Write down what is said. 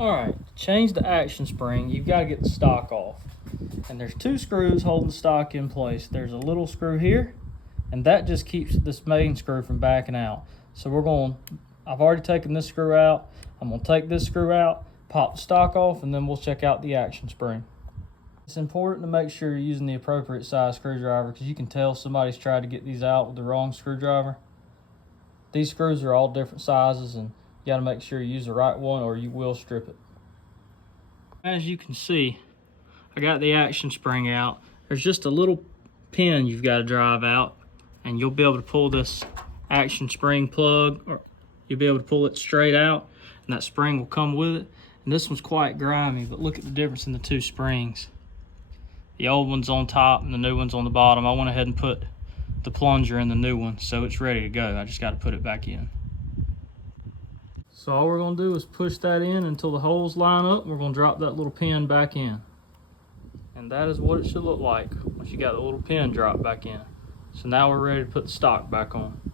Alright, to change the action spring, you've got to get the stock off. And there's two screws holding the stock in place. There's a little screw here, and that just keeps this main screw from backing out. So I've already taken this screw out. I'm going to take this screw out, pop the stock off, and then we'll check out the action spring. It's important to make sure you're using the appropriate size screwdriver, because you can tell somebody's tried to get these out with the wrong screwdriver. These screws are all different sizes, and you got to make sure you use the right one or you will strip it. As you can see, I got the action spring out. There's just a little pin you've got to drive out, and you'll be able to pull this action spring plug, or you'll be able to pull it straight out, and that spring will come with it. And this one's quite grimy, but look at the difference in the two springs. The old one's on top and the new one's on the bottom. I went ahead and put the plunger in the new one, so it's ready to go. I just got to put it back in. So all we're going to do is push that in until the holes line up. We're going to drop that little pin back in. And that is what it should look like once you got the little pin dropped back in. So now we're ready to put the stock back on.